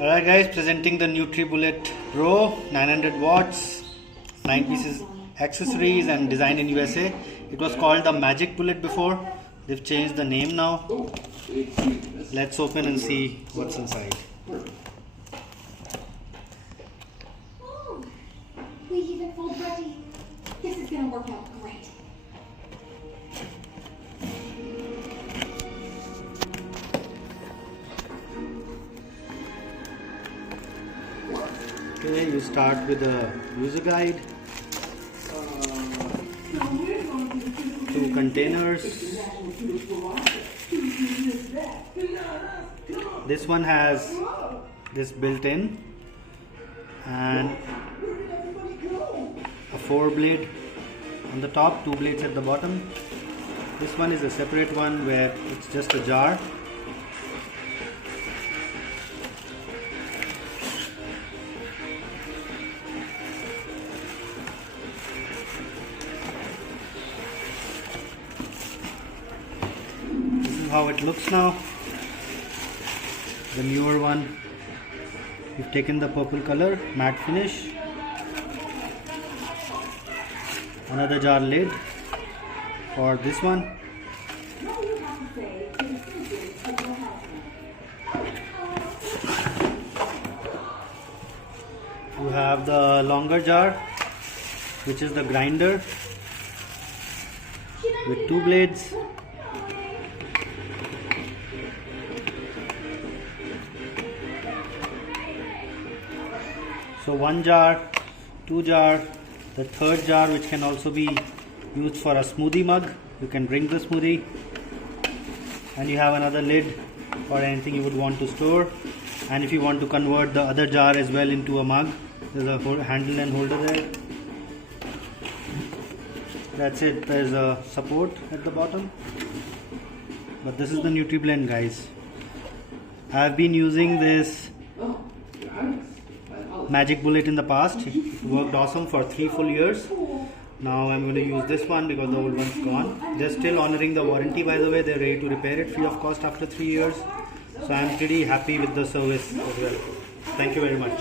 Alright guys, presenting the NUTRIBULLET Pro 900 watts, 9 pieces accessories and designed in USA. It was called the Magic Bullet before. They've changed the name now. Let's open and see what's inside. Oh, we even fold ready. This is gonna work out great. Okay, you start with a user guide, 2 containers. This one has this built in and a 4 blade on the top, 2 blades at the bottom. This one is a separate one where it's just a jar. This is how it looks now. The newer one, we've taken the purple color, matte finish. Another jar lid for this one. You have the longer jar, which is the grinder with 2 blades. So 1 jar, 2 jar, the 3rd jar which can also be used for a smoothie mug. You can drink the smoothie, and you have another lid for anything you would want to store. And if you want to convert the other jar as well into a mug, there's a handle and holder there. That's it. There's a support at the bottom. But this is the NutriBlend, guys. I've been using this Magic Bullet in the past. It worked awesome for 3 full years. Now I'm going to use this one because the old one's gone. They're still honoring the warranty, by the way. They're ready to repair it free of cost after 3 years. So I'm pretty happy with the service as well. Thank you very much.